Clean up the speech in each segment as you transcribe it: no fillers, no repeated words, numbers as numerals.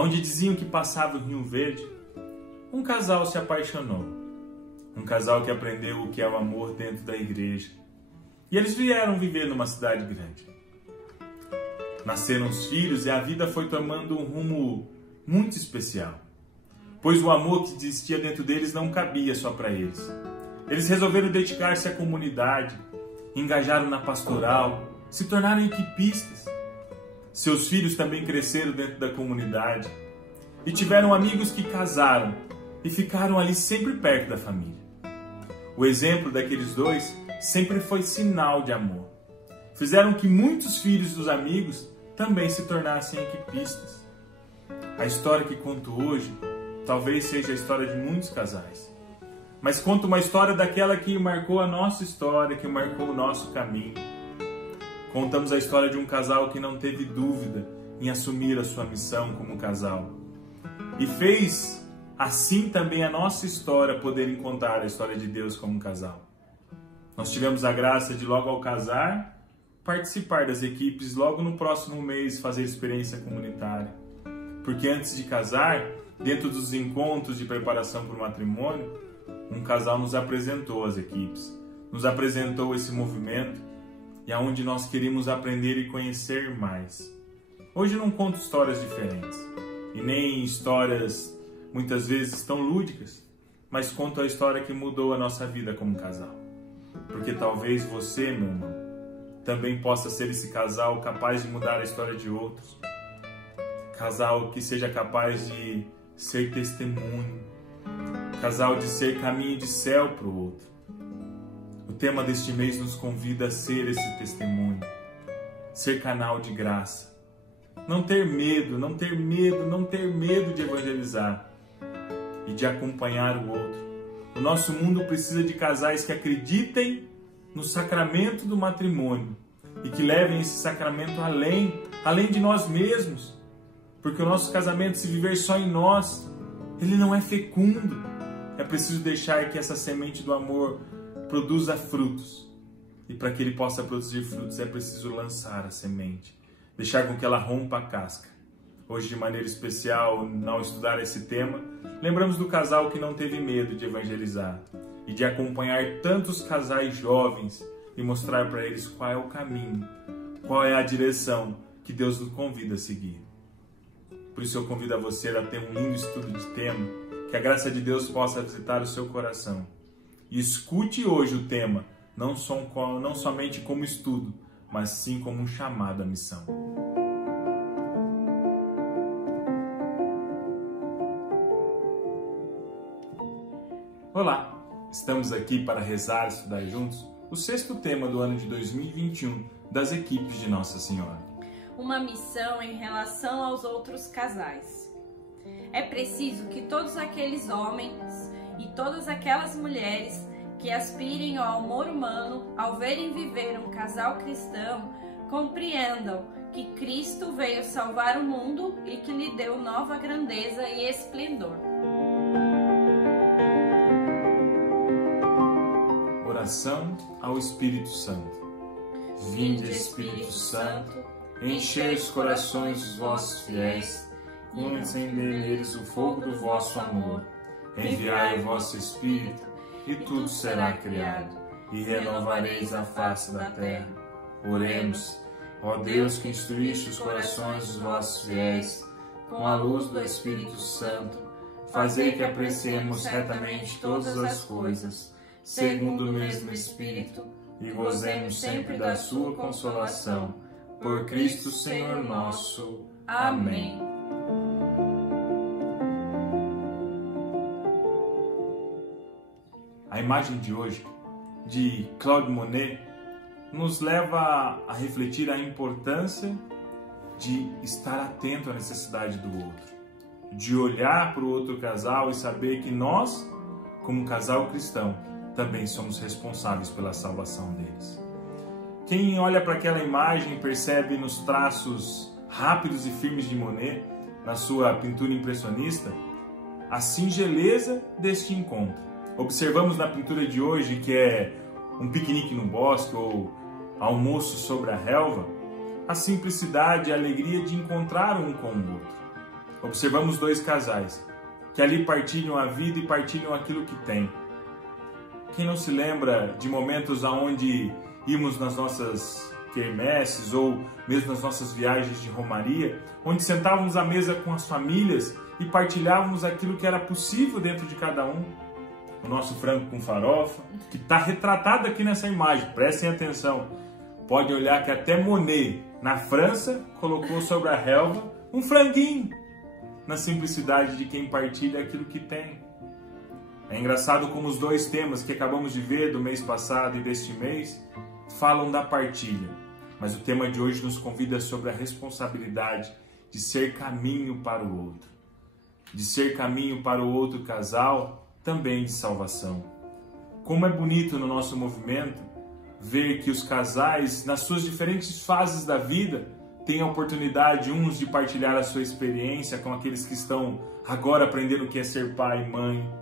onde diziam que passava o Rio Verde, um casal se apaixonou. Um casal que aprendeu o que é o amor dentro da igreja. E eles vieram viver numa cidade grande. Nasceram os filhos e a vida foi tomando um rumo muito especial. Pois o amor que existia dentro deles não cabia só para eles. Eles resolveram dedicar-se à comunidade, engajaram na pastoral, se tornaram equipistas. Seus filhos também cresceram dentro da comunidade e tiveram amigos que casaram e ficaram ali sempre perto da família. O exemplo daqueles dois sempre foi sinal de amor. Fizeram que muitos filhos dos amigos também se tornassem equipistas. A história que conto hoje talvez seja a história de muitos casais, mas conto uma história daquela que marcou a nossa história, que marcou o nosso caminho. Contamos a história de um casal que não teve dúvida em assumir a sua missão como casal. E fez assim também a nossa história poderem contar a história de Deus como casal. Nós tivemos a graça de logo ao casar, participar das equipes, logo no próximo mês fazer experiência comunitária. Porque antes de casar, dentro dos encontros de preparação para o matrimônio, um casal nos apresentou as equipes, nos apresentou esse movimento e aonde nós queríamos aprender e conhecer mais. Hoje não conto histórias diferentes e nem histórias muitas vezes tão lúdicas, mas conto a história que mudou a nossa vida como casal. Porque talvez você, meu irmão, também possa ser esse casal capaz de mudar a história de outros. Casal que seja capaz de ser testemunho. Casal de ser caminho de céu para o outro. O tema deste mês nos convida a ser esse testemunho. Ser canal de graça. Não ter medo, não ter medo, não ter medo de evangelizar e de acompanhar o outro. O nosso mundo precisa de casais que acreditem no sacramento do matrimônio e que levem esse sacramento além de nós mesmos. Porque o nosso casamento, se viver só em nós, ele não é fecundo. É preciso deixar que essa semente do amor produza frutos. E para que ele possa produzir frutos, é preciso lançar a semente. Deixar com que ela rompa a casca. Hoje, de maneira especial, ao estudar esse tema, lembramos do casal que não teve medo de evangelizar e de acompanhar tantos casais jovens e mostrar para eles qual é o caminho, qual é a direção que Deus nos convida a seguir. Por isso eu convido a você a ter um lindo estudo de tema, que a graça de Deus possa visitar o seu coração. E escute hoje o tema, não somente como estudo, mas sim como um chamado à missão. Olá, estamos aqui para rezar e estudar juntos o sexto tema do ano de 2021 das equipes de Nossa Senhora. Uma missão em relação aos outros casais. É preciso que todos aqueles homens e todas aquelas mulheres que aspirem ao amor humano, ao verem viver um casal cristão, compreendam que Cristo veio salvar o mundo e que lhe deu nova grandeza e esplendor. Oração ao Espírito Santo. Vinde, Espírito Santo, enchei os corações dos vossos fiéis, e acendei neles o fogo do vosso amor. Enviai o vosso Espírito, e tudo será criado, e renovareis a face da terra. Oremos. Ó Deus, que instruíste os corações dos vossos fiéis, com a luz do Espírito Santo, fazei que apreciemos retamente todas as coisas, segundo o mesmo Espírito, e gozemos sempre da sua consolação. Por Cristo Senhor nosso. Amém. A imagem de hoje, de Claude Monet, nos leva a refletir a importância de estar atento à necessidade do outro, de olhar para o outro casal e saber que nós, como casal cristão, também somos responsáveis pela salvação deles. Quem olha para aquela imagem percebe nos traços rápidos e firmes de Monet, na sua pintura impressionista, a singeleza deste encontro. Observamos na pintura de hoje, que é um piquenique no bosque ou almoço sobre a relva, a simplicidade e a alegria de encontrar um com o outro. observamos dois casais que ali partilham a vida e partilham aquilo que têm. Quem não se lembra de momentos onde íamos nas nossas quermesses ou mesmo nas nossas viagens de romaria, onde sentávamos à mesa com as famílias e partilhávamos aquilo que era possível dentro de cada um? O nosso frango com farofa, que está retratado aqui nessa imagem, prestem atenção. Pode olhar que até Monet, na França, colocou sobre a relva um franguinho, na simplicidade de quem partilha aquilo que tem. É engraçado como os dois temas que acabamos de ver do mês passado e deste mês falam da partilha, mas o tema de hoje nos convida sobre a responsabilidade de ser caminho para o outro, de ser caminho para o outro casal, também de salvação. Como é bonito no nosso movimento ver que os casais, nas suas diferentes fases da vida, têm a oportunidade, uns de partilhar a sua experiência com aqueles que estão agora aprendendo o que é ser pai e mãe,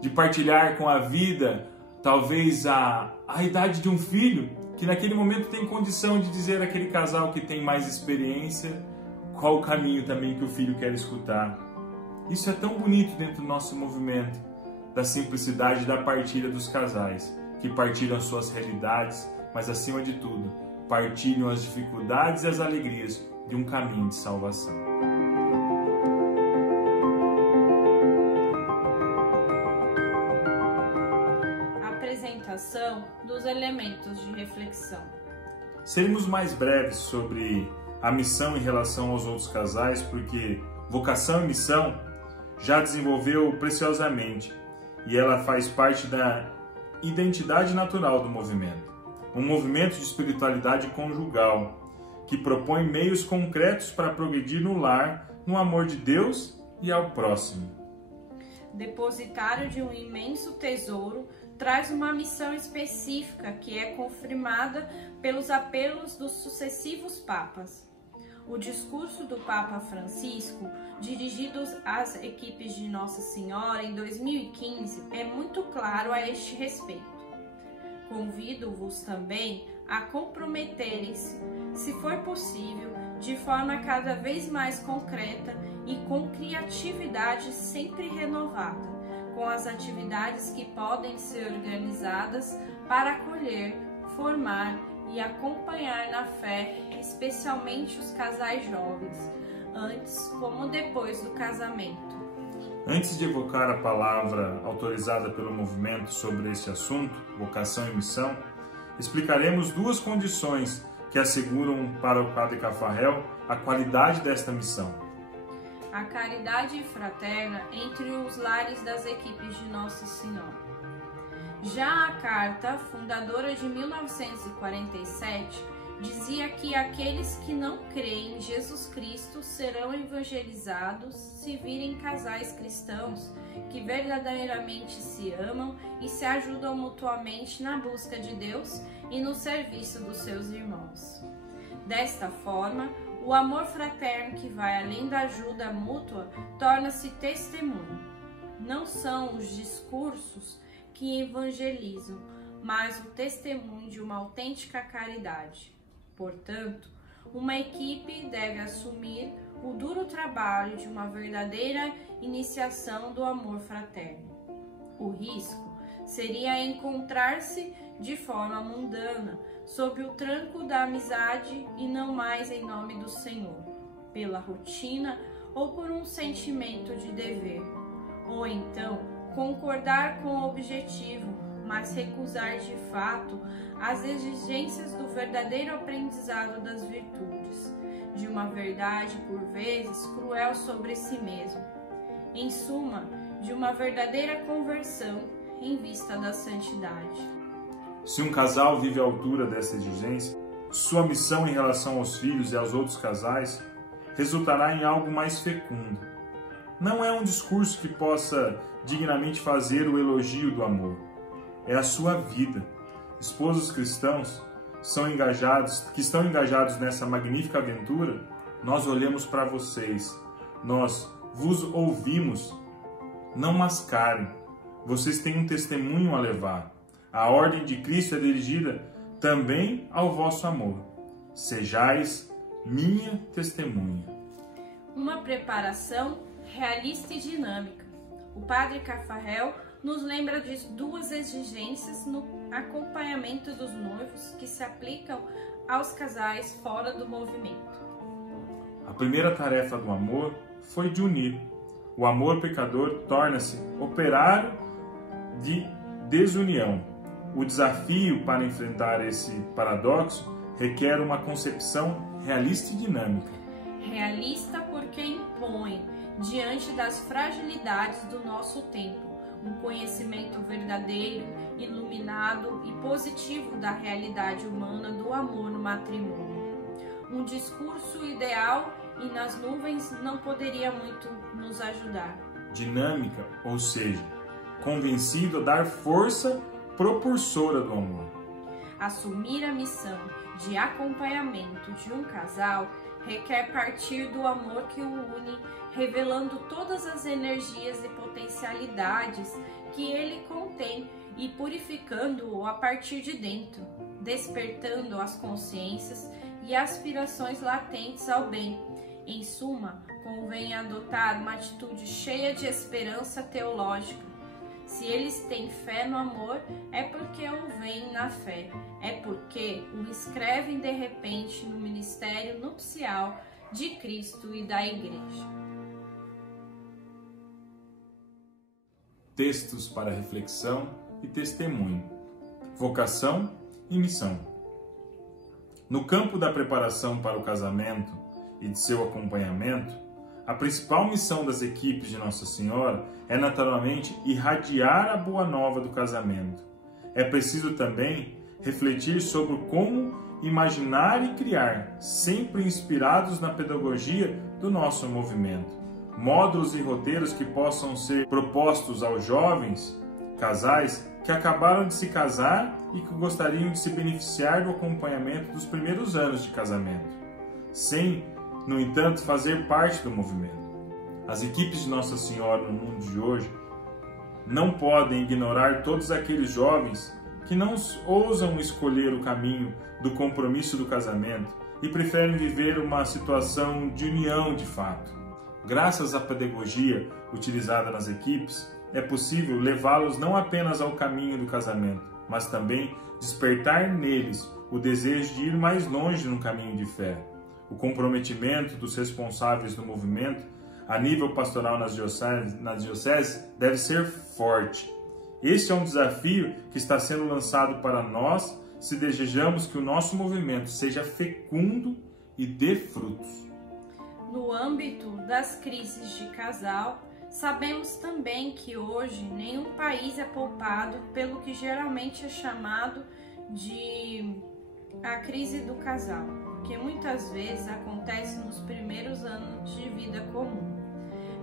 de partilhar com a vida, talvez a idade de um filho, que naquele momento tem condição de dizer àquele casal que tem mais experiência qual o caminho também que o filho quer escutar. Isso é tão bonito dentro do nosso movimento, da simplicidade da partilha dos casais, que partilham as suas realidades, mas acima de tudo, partilham as dificuldades e as alegrias de um caminho de salvação. Apresentação dos elementos de reflexão. Seremos mais breves sobre a missão em relação aos outros casais, porque vocação e missão já desenvolveu preciosamente e ela faz parte da identidade natural do movimento. Um movimento de espiritualidade conjugal que propõe meios concretos para progredir no lar, no amor de Deus e ao próximo. Depositário de um imenso tesouro, traz uma missão específica que é confirmada pelos apelos dos sucessivos papas. O discurso do Papa Francisco, dirigido às equipes de Nossa Senhora em 2015, é muito claro a este respeito. Convido-vos também a comprometerem-se, se for possível, de forma cada vez mais concreta e com criatividade sempre renovada, com as atividades que podem ser organizadas para acolher, formar e acompanhar na fé, especialmente os casais jovens, antes como depois do casamento. Antes de evocar a palavra autorizada pelo movimento sobre esse assunto, vocação e missão, explicaremos duas condições que asseguram para o Padre Cafarel a qualidade desta missão. A caridade fraterna entre os lares das equipes de Nossa Senhora. Já a carta, fundadora de 1947, dizia que aqueles que não creem em Jesus Cristo serão evangelizados se virem casais cristãos que verdadeiramente se amam e se ajudam mutuamente na busca de Deus e no serviço dos seus irmãos. Desta forma, o amor fraterno que vai além da ajuda mútua torna-se testemunho. Não são os discursos que evangelizam, mas o testemunho de uma autêntica caridade. Portanto, uma equipe deve assumir o duro trabalho de uma verdadeira iniciação do amor fraterno. O risco seria encontrar-se de forma mundana, sob o tranco da amizade e não mais em nome do Senhor, pela rotina ou por um sentimento de dever, ou então concordar com o objetivo, mas recusar de fato as exigências do verdadeiro aprendizado das virtudes, de uma verdade por vezes cruel sobre si mesmo. Em suma, de uma verdadeira conversão em vista da santidade. Se um casal vive à altura dessa exigência, sua missão em relação aos filhos e aos outros casais resultará em algo mais fecundo. Não é um discurso que possa dignamente fazer o elogio do amor. É a sua vida. Esposos cristãos que estão engajados nessa magnífica aventura, nós olhamos para vocês, nós vos ouvimos. Não mascarem, vocês têm um testemunho a levar. A ordem de Cristo é dirigida também ao vosso amor. Sejais minha testemunha. uma preparação realista e dinâmica. O padre Cafarel nos lembra de duas exigências no acompanhamento dos noivos que se aplicam aos casais fora do movimento. A primeira tarefa do amor foi de unir. O amor pecador torna-se operário de desunião. O desafio para enfrentar esse paradoxo requer uma concepção realista e dinâmica. Realista porque impõe, diante das fragilidades do nosso tempo, um conhecimento verdadeiro, iluminado e positivo da realidade humana do amor no matrimônio. Um discurso ideal e nas nuvens não poderia muito nos ajudar. Dinâmica, ou seja, convencido a dar força propulsora do amor. Assumir a missão de acompanhamento de um casal requer partir do amor que o une, revelando todas as energias e potencialidades que ele contém e purificando-o a partir de dentro, despertando as consciências e aspirações latentes ao bem. Em suma, convém adotar uma atitude cheia de esperança teológica. Se eles têm fé no amor, é porque o veem na fé, é porque o inscrevem de repente no ministério nupcial de Cristo e da Igreja. Textos para reflexão e testemunho. Vocação e missão. No campo da preparação para o casamento e de seu acompanhamento, a principal missão das equipes de Nossa Senhora é naturalmente irradiar a boa nova do casamento. É preciso também refletir sobre como imaginar e criar, sempre inspirados na pedagogia do nosso movimento, módulos e roteiros que possam ser propostos aos jovens casais que acabaram de se casar e que gostariam de se beneficiar do acompanhamento dos primeiros anos de casamento, sem, no entanto, fazer parte do movimento. As equipes de Nossa Senhora no mundo de hoje não podem ignorar todos aqueles jovens que não ousam escolher o caminho do compromisso do casamento e preferem viver uma situação de união de fato. Graças à pedagogia utilizada nas equipes, é possível levá-los não apenas ao caminho do casamento, mas também despertar neles o desejo de ir mais longe no caminho de fé. O comprometimento dos responsáveis do movimento a nível pastoral nas dioceses deve ser forte. Este é um desafio que está sendo lançado para nós se desejamos que o nosso movimento seja fecundo e dê frutos. No âmbito das crises de casal, sabemos também que hoje nenhum país é poupado pelo que geralmente é chamado de a crise do casal, que muitas vezes acontece nos primeiros anos de vida comum.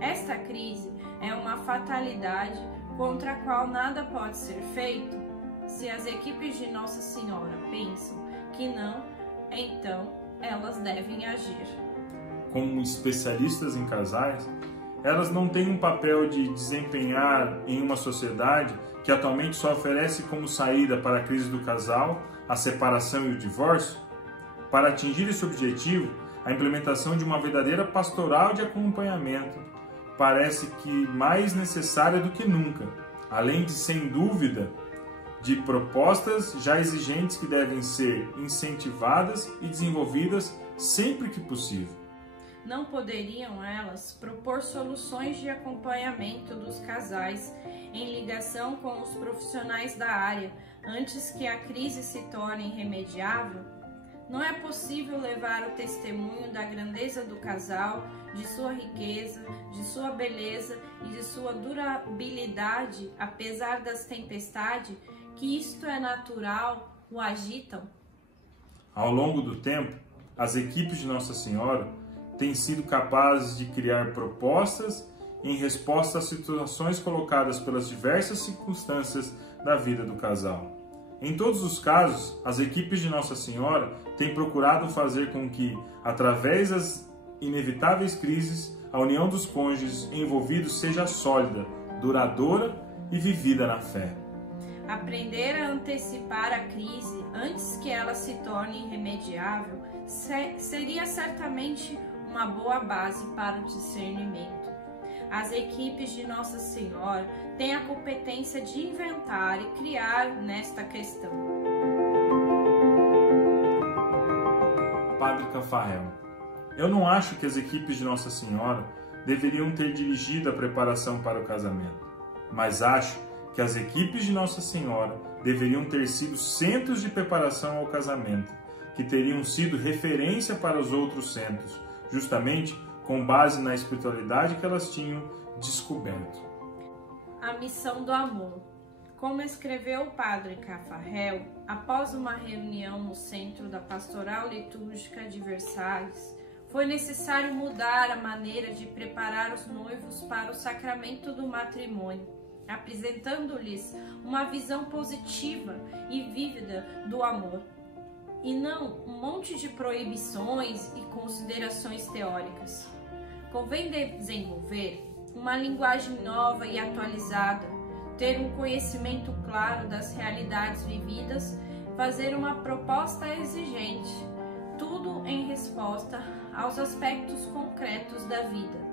Esta crise é uma fatalidade contra a qual nada pode ser feito. Se as equipes de Nossa Senhora pensam que não, então elas devem agir. Como especialistas em casais, elas não têm um papel de desempenhar em uma sociedade que atualmente só oferece como saída para a crise do casal a separação e o divórcio? Para atingir esse objetivo, a implementação de uma verdadeira pastoral de acompanhamento parece que mais necessária do que nunca, além de, sem dúvida, de propostas já exigentes que devem ser incentivadas e desenvolvidas sempre que possível. Não poderiam elas propor soluções de acompanhamento dos casais em ligação com os profissionais da área antes que a crise se torne irremediável? Não é possível levar o testemunho da grandeza do casal, de sua riqueza, de sua beleza e de sua durabilidade, apesar das tempestades, que isto é natural, o agitam? Ao longo do tempo, as equipes de Nossa Senhora têm sido capazes de criar propostas em resposta às situações colocadas pelas diversas circunstâncias da vida do casal. Em todos os casos, as equipes de Nossa Senhora têm procurado fazer com que, através das inevitáveis crises, a união dos cônjuges envolvidos seja sólida, duradoura e vivida na fé. Aprender a antecipar a crise antes que ela se torne irremediável seria certamente uma boa base para o discernimento. As equipes de Nossa Senhora têm a competência de inventar e criar nesta questão. Padre Cafarel, eu não acho que as equipes de Nossa Senhora deveriam ter dirigido a preparação para o casamento, mas acho que as equipes de Nossa Senhora deveriam ter sido centros de preparação ao casamento, que teriam sido referência para os outros centros, justamente com base na espiritualidade que elas tinham descoberto. A missão do amor. Como escreveu o Padre Cafarel, após uma reunião no Centro da Pastoral Litúrgica de Versalhes, foi necessário mudar a maneira de preparar os noivos para o sacramento do matrimônio, apresentando-lhes uma visão positiva e vívida do amor, e não um monte de proibições e considerações teóricas. Convém desenvolver uma linguagem nova e atualizada, ter um conhecimento claro das realidades vividas, fazer uma proposta exigente, tudo em resposta aos aspectos concretos da vida.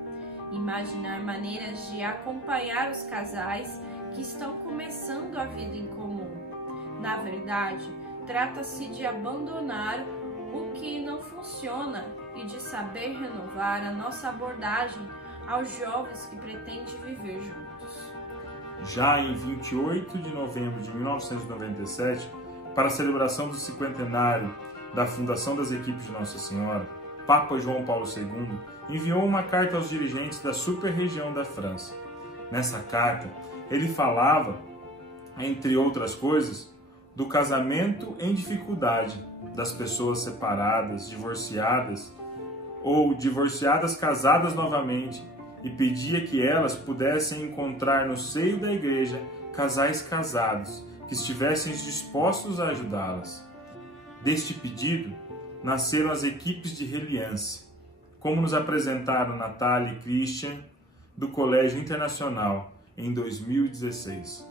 Imaginar maneiras de acompanhar os casais que estão começando a vida em comum. Na verdade, trata-se de abandonar o que não funciona e de saber renovar a nossa abordagem aos jovens que pretendem viver juntos. Já em 28 de novembro de 1997, para a celebração do cinquentenário da fundação das equipes de Nossa Senhora, Papa João Paulo II enviou uma carta aos dirigentes da super-região da França. Nessa carta, ele falava, entre outras coisas, do casamento em dificuldade, das pessoas separadas, divorciadas ou divorciadas casadas novamente, e pedia que elas pudessem encontrar no seio da igreja casais casados que estivessem dispostos a ajudá-las. Deste pedido nasceram as equipes de Reliance, como nos apresentaram Natália e Christian, do Colégio Internacional, em 2016.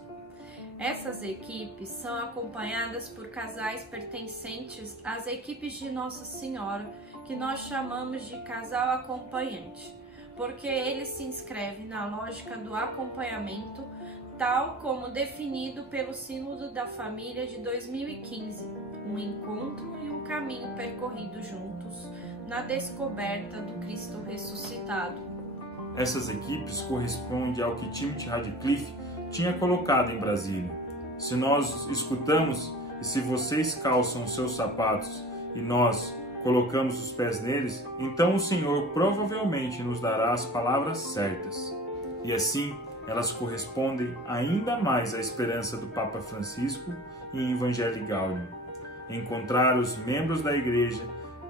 Essas equipes são acompanhadas por casais pertencentes às equipes de Nossa Senhora, que nós chamamos de casal acompanhante, porque ele se inscreve na lógica do acompanhamento, tal como definido pelo Sínodo da Família de 2015, um encontro e um caminho percorrido juntos na descoberta do Cristo ressuscitado. Essas equipes correspondem ao que Timothy Radcliffe tinha colocado em Brasília. Se nós escutamos e se vocês calçam os seus sapatos e nós colocamos os pés neles, então o Senhor provavelmente nos dará as palavras certas. E assim, elas correspondem ainda mais à esperança do Papa Francisco em Evangelii Gaudium: encontrar os membros da Igreja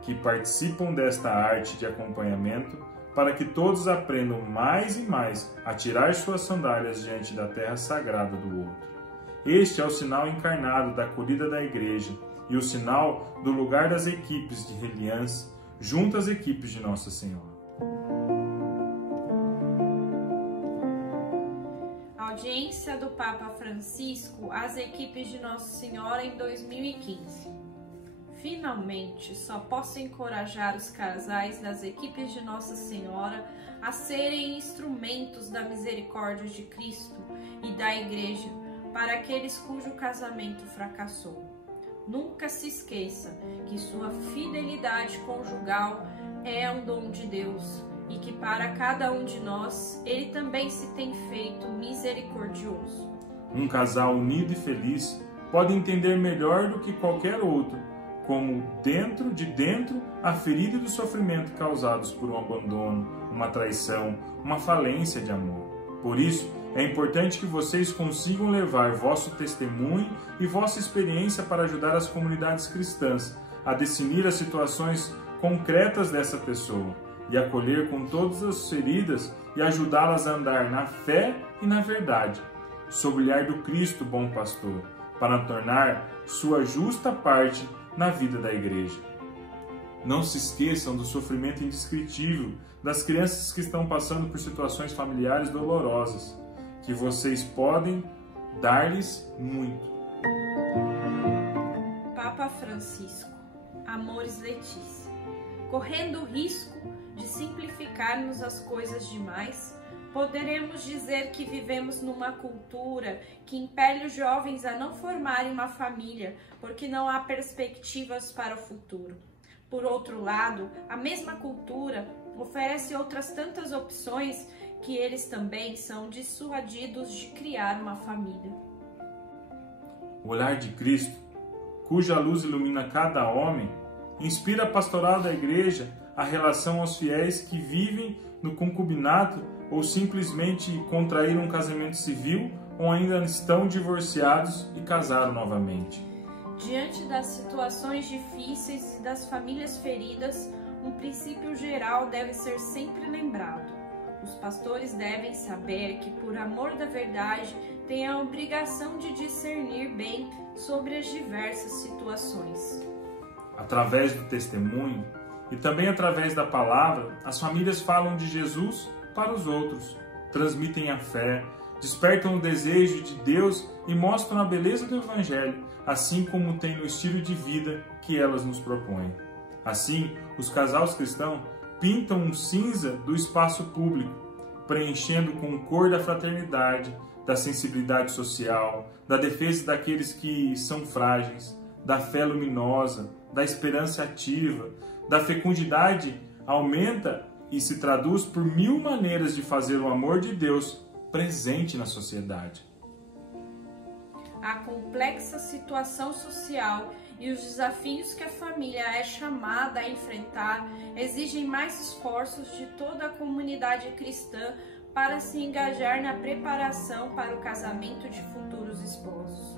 que participam desta arte de acompanhamento, para que todos aprendam mais e mais a tirar suas sandálias diante da terra sagrada do outro. Este é o sinal encarnado da acolhida da Igreja e o sinal do lugar das equipes de Reliance junto às equipes de Nossa Senhora. Audiência do Papa Francisco às equipes de Nossa Senhora em 2015. Finalmente, só posso encorajar os casais das equipes de Nossa Senhora a serem instrumentos da misericórdia de Cristo e da Igreja para aqueles cujo casamento fracassou. Nunca se esqueça que sua fidelidade conjugal é um dom de Deus e que para cada um de nós Ele também se tem feito misericordioso. Um casal unido e feliz pode entender melhor do que qualquer outro como dentro de dentro a ferida do sofrimento causados por um abandono, uma traição, uma falência de amor. Por isso, é importante que vocês consigam levar vosso testemunho e vossa experiência para ajudar as comunidades cristãs a definir as situações concretas dessa pessoa e acolher com todas as feridas e ajudá-las a andar na fé e na verdade, sob o olhar do Cristo bom pastor, para tornar sua justa parte na vida da Igreja. Não se esqueçam do sofrimento indescritível das crianças que estão passando por situações familiares dolorosas, que vocês podem dar-lhes muito. Papa Francisco, Amores Letícia. correndo o risco de simplificarmos as coisas demais, poderemos dizer que vivemos numa cultura que impele os jovens a não formarem uma família porque não há perspectivas para o futuro. Por outro lado, a mesma cultura oferece outras tantas opções que eles também são dissuadidos de criar uma família. O olhar de Cristo, cuja luz ilumina cada homem, inspira a pastoral da igreja a relação aos fiéis que vivem no concubinato ou simplesmente contraíram um casamento civil ou ainda estão divorciados e casaram novamente. Diante das situações difíceis e das famílias feridas, um princípio geral deve ser sempre lembrado. Os pastores devem saber que, por amor da verdade, têm a obrigação de discernir bem sobre as diversas situações. Através do testemunho e também através da palavra, as famílias falam de Jesus para os outros, transmitem a fé, despertam o desejo de Deus e mostram a beleza do Evangelho, assim como tem no estilo de vida que elas nos propõem. Assim, os casais cristãos pintam um cinza do espaço público, preenchendo com cor da fraternidade, da sensibilidade social, da defesa daqueles que são frágeis, da fé luminosa, da esperança ativa, da fecundidade aumenta e se traduz por 1000 maneiras de fazer o amor de Deus presente na sociedade. A complexa situação social e os desafios que a família é chamada a enfrentar exigem mais esforços de toda a comunidade cristã para se engajar na preparação para o casamento de futuros esposos.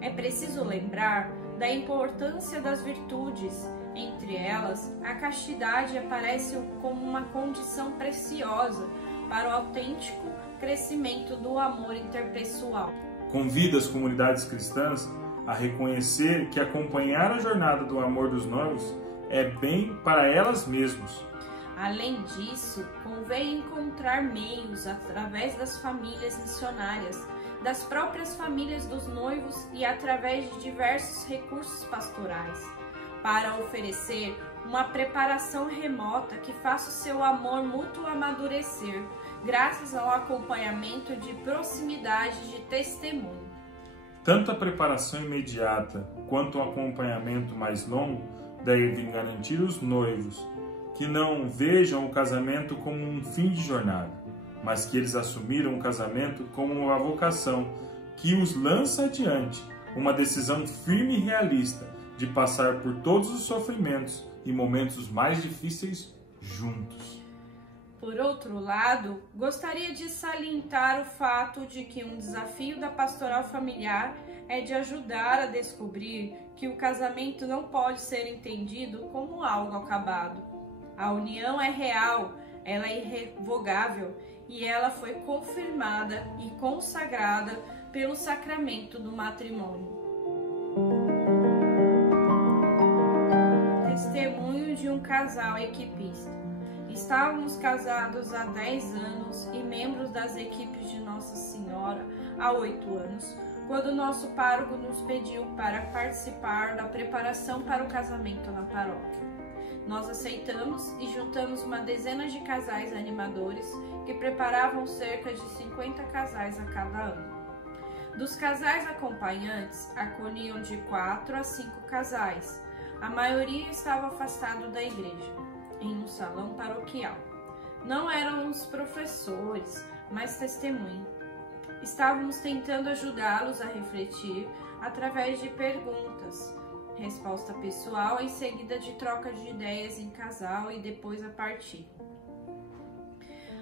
É preciso lembrar da importância das virtudes. Entre elas, a castidade aparece como uma condição preciosa para o autêntico crescimento do amor interpessoal. Convida as comunidades cristãs a reconhecer que acompanhar a jornada do amor dos noivos é bem para elas mesmas. Além disso, convém encontrar meios através das famílias missionárias, das próprias famílias dos noivos e através de diversos recursos pastorais, para oferecer uma preparação remota que faça o seu amor mútuo amadurecer, graças ao acompanhamento de proximidade de testemunho. Tanto a preparação imediata quanto o acompanhamento mais longo devem garantir os noivos que não vejam o casamento como um fim de jornada, mas que eles assumiram o casamento como uma vocação que os lança adiante, uma decisão firme e realista de passar por todos os sofrimentos e momentos mais difíceis juntos. Por outro lado, gostaria de salientar o fato de que um desafio da pastoral familiar é de ajudar a descobrir que o casamento não pode ser entendido como algo acabado. A união é real, ela é irrevogável e ela foi confirmada e consagrada pelo sacramento do matrimônio. Testemunho de um casal equipista. Estávamos casados há 10 anos e membros das equipes de Nossa Senhora há 8 anos, quando nosso pároco nos pediu para participar da preparação para o casamento na paróquia. Nós aceitamos e juntamos uma dezena de casais animadores que preparavam cerca de 50 casais a cada ano. Dos casais acompanhantes, acolhiam de 4 a 5 casais. A maioria estava afastado da igreja, em um salão paroquial. Não eram os professores, mas testemunho. Estávamos tentando ajudá-los a refletir através de perguntas, resposta pessoal em seguida de troca de ideias em casal e depois a partir.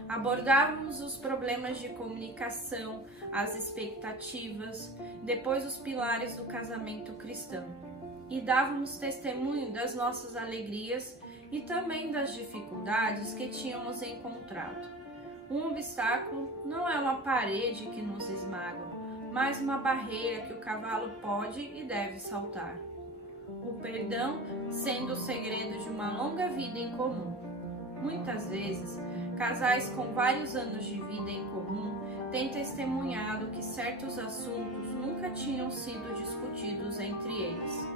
Abordávamos os problemas de comunicação, as expectativas, depois os pilares do casamento cristão. E dávamos testemunho das nossas alegrias e também das dificuldades que tínhamos encontrado. Um obstáculo não é uma parede que nos esmaga, mas uma barreira que o cavalo pode e deve saltar. O perdão sendo o segredo de uma longa vida em comum. Muitas vezes, casais com vários anos de vida em comum têm testemunhado que certos assuntos nunca tinham sido discutidos entre eles.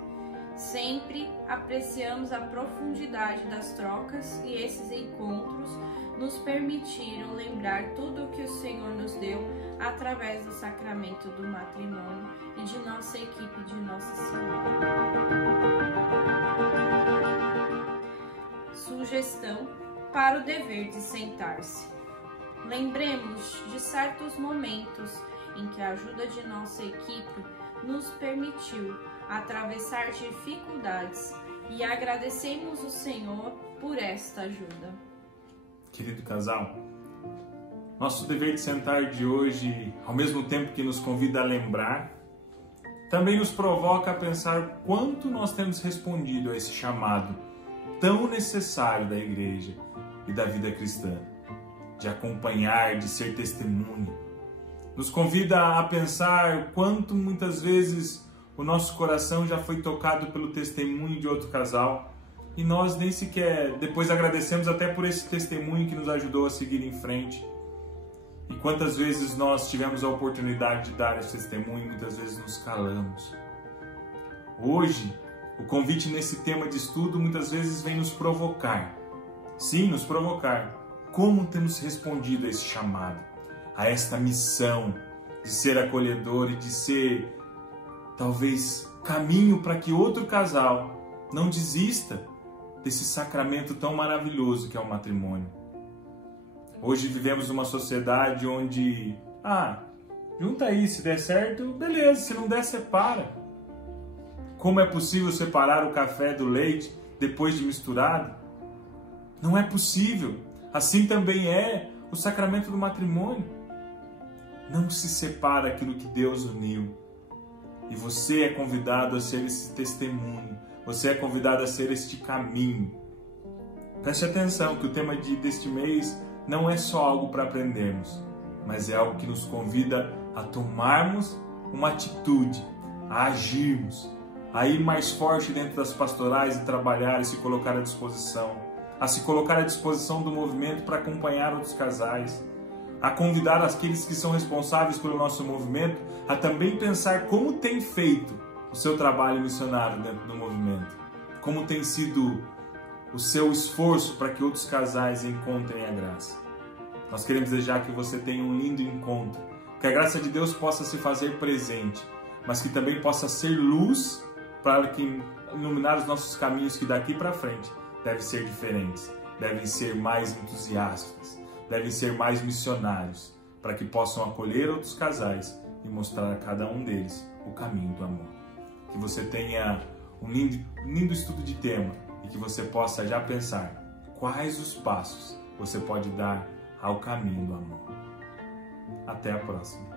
Sempre apreciamos a profundidade das trocas e esses encontros nos permitiram lembrar tudo o que o Senhor nos deu através do sacramento do matrimônio e de nossa equipe de Nossa Senhora. Sugestão para o dever de sentar-se. Lembremos de certos momentos em que a ajuda de nossa equipe nos permitiu atravessar dificuldades e agradecemos o Senhor por esta ajuda. Querido casal, nosso dever de sentar de hoje, ao mesmo tempo que nos convida a lembrar, também nos provoca a pensar quanto nós temos respondido a esse chamado tão necessário da igreja e da vida cristã, de acompanhar, de ser testemunho. Nos convida a pensar quanto muitas vezes o nosso coração já foi tocado pelo testemunho de outro casal e nós nem sequer depois agradecemos até por esse testemunho que nos ajudou a seguir em frente. E quantas vezes nós tivemos a oportunidade de dar esse testemunho e muitas vezes nos calamos. Hoje, o convite nesse tema de estudo muitas vezes vem nos provocar. Sim, nos provocar. Como temos respondido a esse chamado, a esta missão de ser acolhedor e de ser, talvez, caminho para que outro casal não desista desse sacramento tão maravilhoso que é o matrimônio. Hoje vivemos numa sociedade onde, junta aí, se der certo, beleza, se não der, separa. Como é possível separar o café do leite depois de misturado? Não é possível. Assim também é o sacramento do matrimônio. Não se separa aquilo que Deus uniu. E você é convidado a ser esse testemunho. Você é convidado a ser este caminho. Preste atenção que o tema deste mês não é só algo para aprendermos, mas é algo que nos convida a tomarmos uma atitude, a agirmos, a ir mais forte dentro das pastorais e trabalhar e se colocar à disposição, a se colocar à disposição do movimento para acompanhar outros casais, a convidar aqueles que são responsáveis pelo nosso movimento a também pensar como tem feito o seu trabalho missionário dentro do movimento, como tem sido o seu esforço para que outros casais encontrem a graça. Nós queremos desejar que você tenha um lindo encontro, que a graça de Deus possa se fazer presente, mas que também possa ser luz para que iluminar os nossos caminhos que daqui para frente devem ser diferentes, devem ser mais entusiastas, devem ser mais missionários, para que possam acolher outros casais e mostrar a cada um deles o caminho do amor. Que você tenha um lindo estudo de tema e que você possa já pensar quais os passos você pode dar ao caminho do amor. Até a próxima!